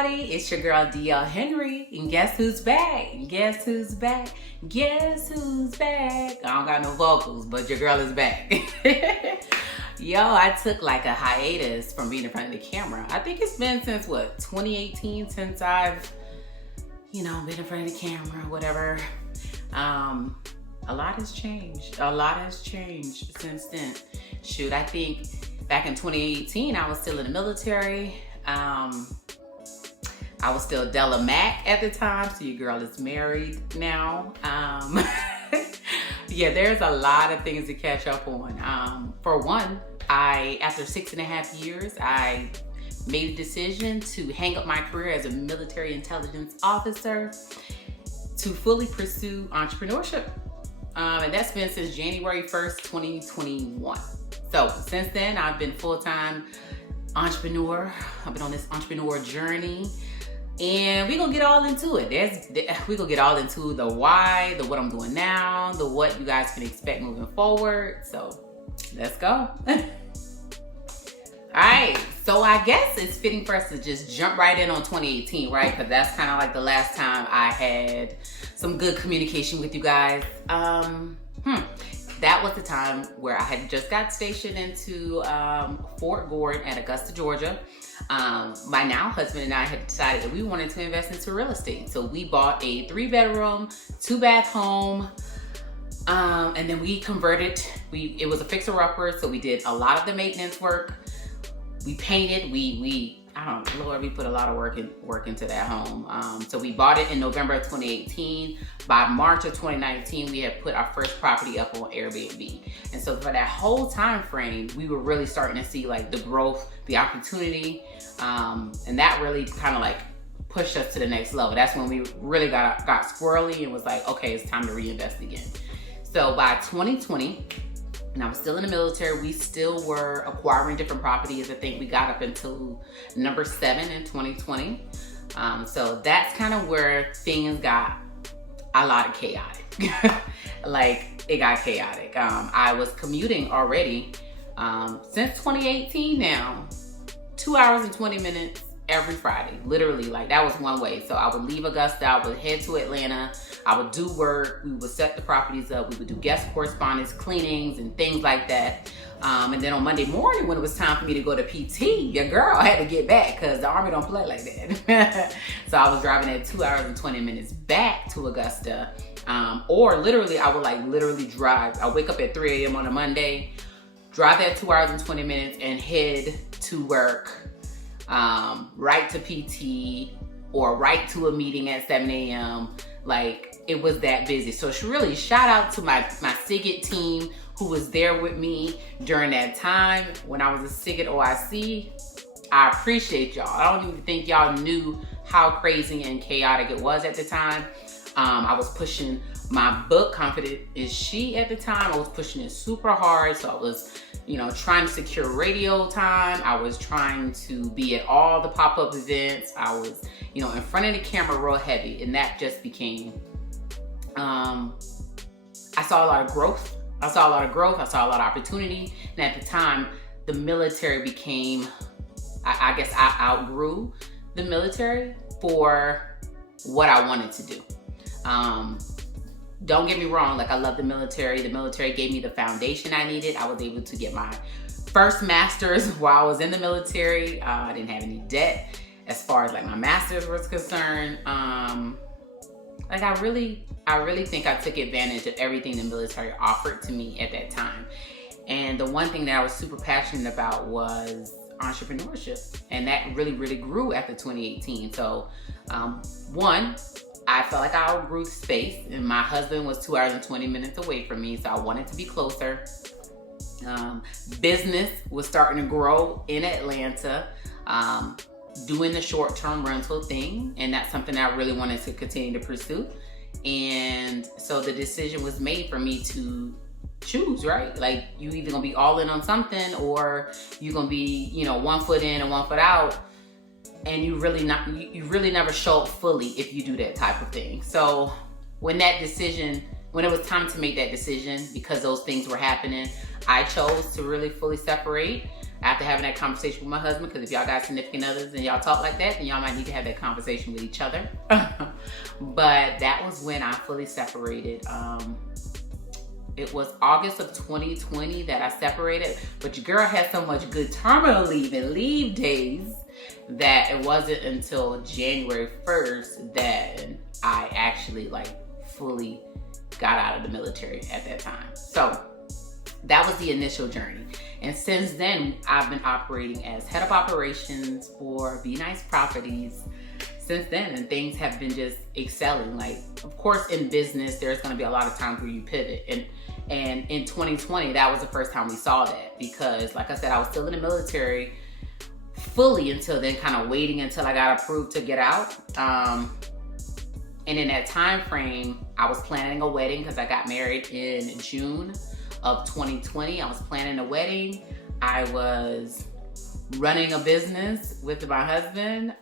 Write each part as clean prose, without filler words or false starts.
everybody, it's your girl DL Henry, and guess who's back? Guess who's back? Guess who's back? I don't got no vocals, but your girl is back. Yo, I took like a hiatus from being in front of the camera. I think it's been since 2018 since I've, been in front of the camera, whatever. A lot has changed. A lot has changed since then. Shoot, I think back in 2018, I was still in the military. I was still Della Mac at the time, so your girl is married now. Yeah, there's a lot of things to catch up on. For one, after 6.5 years, I made a decision to hang up my career as a military intelligence officer to fully pursue entrepreneurship. And that's been since January 1st, 2021. So since then, I've been full-time entrepreneur. I've been on this entrepreneur journey, and we're gonna get all into it. We're gonna get all into the why, the what I'm doing now, the what you guys can expect moving forward. So let's go. All right, so I guess it's fitting for us to just jump right in on 2018, right? Because that's kind of like the last time I had some good communication with you guys. That was the time where I had just got stationed into Fort Gordon at Augusta, Georgia. My now husband and I had decided that we wanted to invest into real estate. So we bought a 3-bedroom, 2-bath home. And then we converted, it was a fixer-upper, so we did a lot of the maintenance work. We painted, we put a lot of work into that home. So we bought it in November of 2018. By March of 2019, we had put our first property up on Airbnb. And so for that whole time frame, we were really starting to see like the growth, the opportunity. And that really kind of like pushed us to the next level. That's when we really got squirrely and was like, okay, it's time to reinvest again. So by 2020, and I was still in the military, we still were acquiring different properties. I think we got up until number 7 in 2020. So that's kind of where things got a lot of chaotic. Like, it got chaotic. I was commuting already since 2018 now, 2 hours and 20 minutes every Friday. Literally, like, that was one way. So I would leave Augusta, I would head to Atlanta, I would do work, we would set the properties up, we would do guest correspondence, cleanings, and things like that. And then on Monday morning, when it was time for me to go to PT, your girl had to get back because the Army don't play like that. So I was driving at 2 hours and 20 minutes back to Augusta. Or literally, I would drive. I wake up at 3 a.m. on a Monday, drive that 2 hours and 20 minutes, and head to work, right to PT, or right to a meeting at 7 a.m. Like, it was that busy. So really, shout out to my SIGIT team who was there with me during that time when I was a SIGIT OIC. I appreciate y'all. I don't even think y'all knew how crazy and chaotic it was at the time. I was pushing my book, Confident Is She, at the time. I was pushing it super hard. So I was, trying to secure radio time. I was trying to be at all the pop-up events. I was, in front of the camera real heavy. And that just became, I saw a lot of growth. I saw a lot of opportunity. And at the time, the military became, I guess I outgrew the military for what I wanted to do. Don't get me wrong, like, I love the military. The military gave me the foundation I needed. I was able to get my first master's while I was in the military. I didn't have any debt as far as like my master's was concerned. Like, I really think I took advantage of everything the military offered to me at that time. And the one thing that I was super passionate about was entrepreneurship. And that really, really grew after 2018. So, one, I felt like I outgrew the space, and my husband was 2 hours and 20 minutes away from me, so I wanted to be closer. Business was starting to grow in Atlanta, doing the short-term rental thing, and that's something I really wanted to continue to pursue. And so the decision was made for me to choose, right? Like, you either gonna be all in on something, or you're gonna be, 1 foot in and 1 foot out. And you really never show up fully if you do that type of thing. So when it was time to make that decision, because those things were happening, I chose to really fully separate. after having that conversation with my husband, because if y'all got significant others and y'all talk like that, then y'all might need to have that conversation with each other. But that was when I fully separated. It was August of 2020 that I separated, but your girl had so much good terminal leave and leave days that it wasn't until January 1st that I actually like fully got out of the military at that time. So that was the initial journey. And since then, I've been operating as head of operations for Be Nice Properties since then, and things have been just excelling. Like, of course, in business, there's going to be a lot of times where you pivot. And in 2020, that was the first time we saw that, because like I said, I was still in the military fully until then, kind of waiting until I got approved to get out. And in that time frame, I was planning a wedding because I got married in June of 2020. I was planning a wedding. I was running a business with my husband.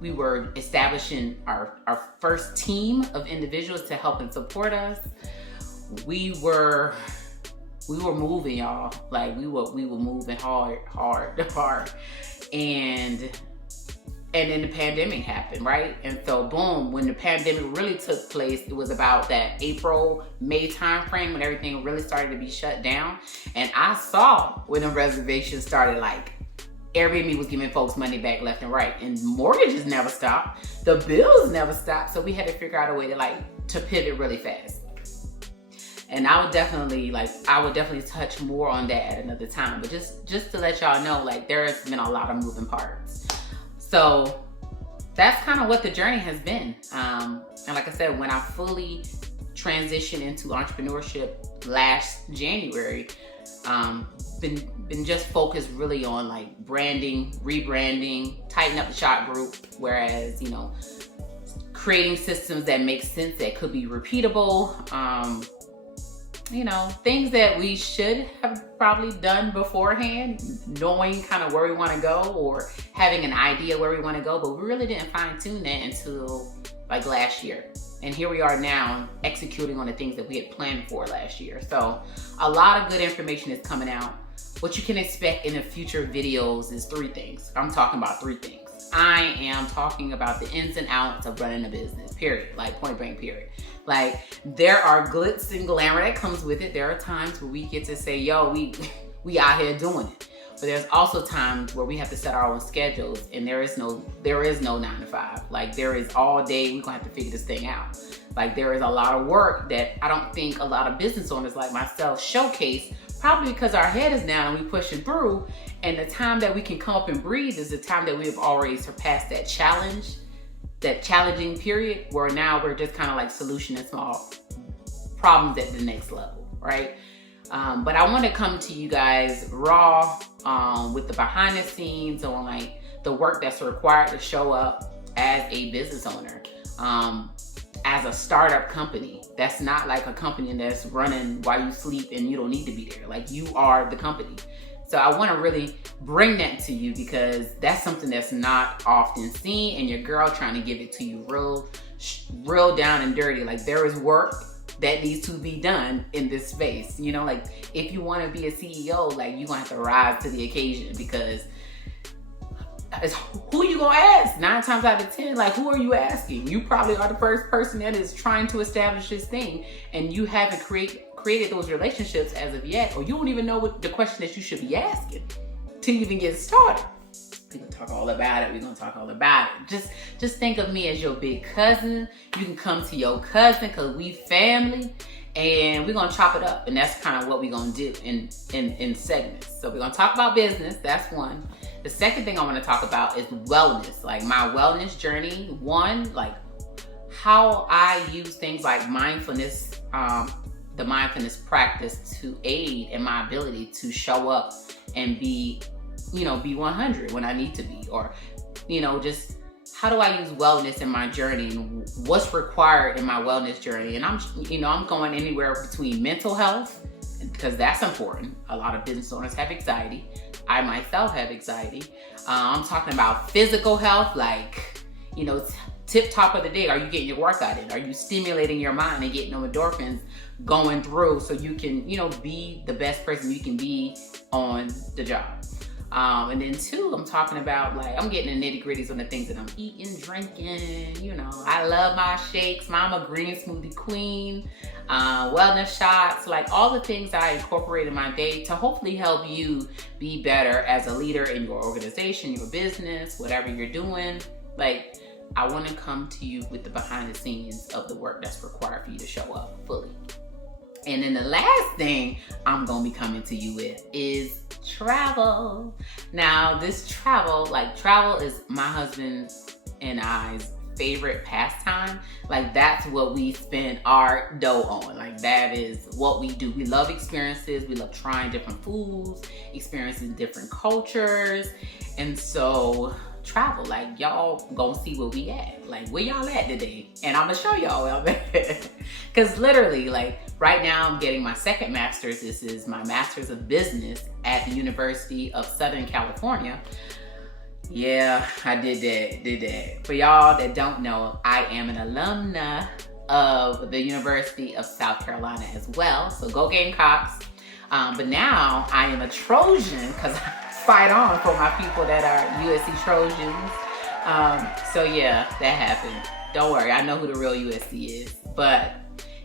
We were establishing our first team of individuals to help and support us. We were moving, y'all. Like we were moving hard. And then the pandemic happened, right? And so boom, when the pandemic really took place, it was about that April, May time frame when everything really started to be shut down. And I saw when the reservations started, like Airbnb was giving folks money back left and right, and mortgages never stopped, the bills never stopped. So we had to figure out a way to pivot really fast. And I would definitely touch more on that at another time. But just to let y'all know, like there has been a lot of moving parts. So that's kind of what the journey has been. And like I said, when I fully transitioned into entrepreneurship last January, been just focused really on like branding, rebranding, tighten up the shop group. Whereas, creating systems that make sense, that could be repeatable. Things that we should have probably done beforehand, knowing kind of where we want to go or having an idea where we want to go, but we really didn't fine tune that until like last year. And here we are now executing on the things that we had planned for last year. So a lot of good information is coming out. What you can expect in the future videos is 3 things. I'm talking about 3 things. I am talking about the ins and outs of running a business, period. Like point blank, period. Like there are glitz and glamour that comes with it. There are times where we get to say, yo, we out here doing it. But there's also times where we have to set our own schedules, and there is no 9 to 5. Like there is all day, we're gonna have to figure this thing out. Like there is a lot of work that I don't think a lot of business owners like myself showcase, probably because our head is down and we pushing through. And the time that we can come up and breathe is the time that we have already surpassed that challenging period, where now we're just kind of like solutioning small problems at the next level, right? But I want to come to you guys raw with the behind the scenes on like the work that's required to show up as a business owner, as a startup company. That's not like a company that's running while you sleep and you don't need to be there. Like you are the company. So I want to really bring that to you because that's something that's not often seen, and your girl trying to give it to you real down and dirty. Like there is work that needs to be done in this space. Like if you want to be a CEO, like you're going to have to rise to the occasion, because it's who you going to ask? 9 times out of 10, like who are you asking? You probably are the first person that is trying to establish this thing, and you haven't created those relationships as of yet, or you don't even know what the question that you should be asking to even get started. We're gonna talk all about it. Just think of me as your big cousin. You can come to your cousin because we family, and we're gonna chop it up. And that's kind of what we're gonna do in segments. So we're gonna talk about business. That's one. The second thing I want to talk about is wellness, like my wellness journey. One, like how I use things like mindfulness, the mindfulness practice to aid in my ability to show up and be 100 when I need to be, or, just how do I use wellness in my journey and what's required in my wellness journey. And I'm going anywhere between mental health, because that's important. A lot of business owners have anxiety. I myself have anxiety. I'm talking about physical health, like, tip top of the day. Are you getting your workout in? Are you stimulating your mind and getting endorphins going through so you can, be the best person you can be on the job. And then 2, I'm talking about, like, I'm getting the nitty gritties on the things that I'm eating, drinking. You know, I love my shakes. I'm a green smoothie queen, wellness shots, like all the things I incorporate in my day to hopefully help you be better as a leader in your organization, your business, whatever you're doing. Like, I want to come to you with the behind the scenes of the work that's required for you to show up fully. And then the last thing I'm going to be coming to you with is travel. Now, this travel is my husband and I's favorite pastime. Like, that's what we spend our dough on. Like, that is what we do. We love experiences. We love trying different foods, experiencing different cultures. And so travel, like, y'all gonna see where we at, like where y'all at today, and I'm gonna show y'all where I'm at. Because literally, like, right now I'm getting my second master's. This is my master's of business at the University of Southern California. Yeah, I did that. For y'all that don't know, I am an alumna of the University of South Carolina as well, so go Gamecocks. But now I am a Trojan, because fight on for my people that are USC Trojans. So yeah, that happened. Don't worry, I know who the real USC is. But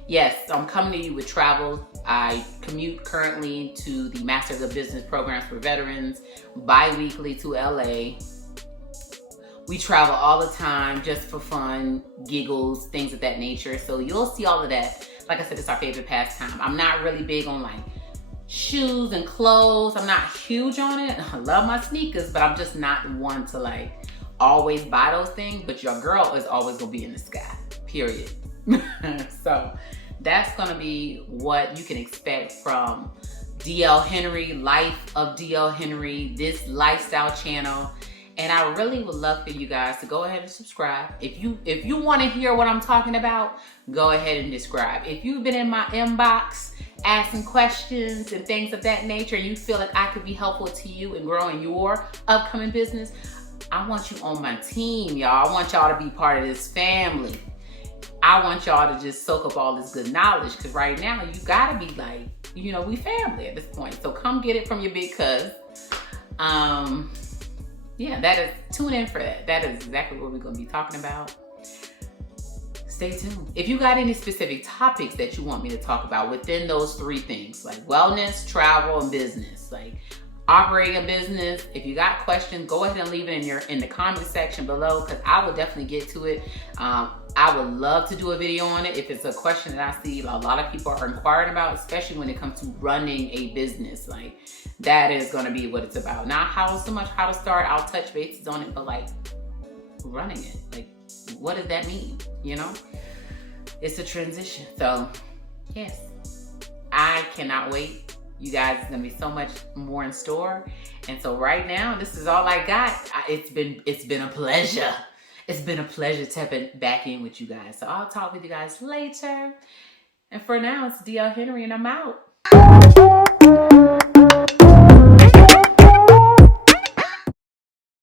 yes, I'm coming to you with travel. I commute currently to the Masters of Business Programs for Veterans bi-weekly to LA. We travel all the time just for fun, giggles, things of that nature. So you'll see all of that. Like I said, it's our favorite pastime. I'm not really big on like shoes and clothes. I'm not huge on it. I love my sneakers, but I'm just not one to like always buy those things. But your girl is always gonna be in the sky, period. So that's gonna be what you can expect from DL Henry, Life of DL Henry, this lifestyle channel. And I really would love for you guys to go ahead and subscribe. If you want to hear what I'm talking about, go ahead and subscribe. If you've been in my inbox asking questions and things of that nature, and you feel like I could be helpful to you in growing your upcoming business, I want you on my team, y'all. I want y'all to be part of this family. I want y'all to just soak up all this good knowledge, because right now you gotta be like, you know, we family at this point. So come get it from your big cuz. Yeah, that is, tune in for that. That is exactly what we're going to be talking about. Stay tuned. If you got any specific topics that you want me to talk about within those 3 things, like wellness, travel, and business, like operating a business, if you got questions, go ahead and leave it in the comment section below, because I will definitely get to it. I would love to do a video on it if it's a question that I see a lot of people are inquiring about, especially when it comes to running a business. Like, that is going to be what it's about. Not how to start. I'll touch bases on it, but like running it, like, what does that mean? You know, it's a transition. So yes, I cannot wait. You guys, it's gonna be so much more in store. And so right now, this is all I got. It's been a pleasure. It's been a pleasure tapping back in with you guys. So I'll talk with you guys later. And for now, it's DL Henry, and I'm out.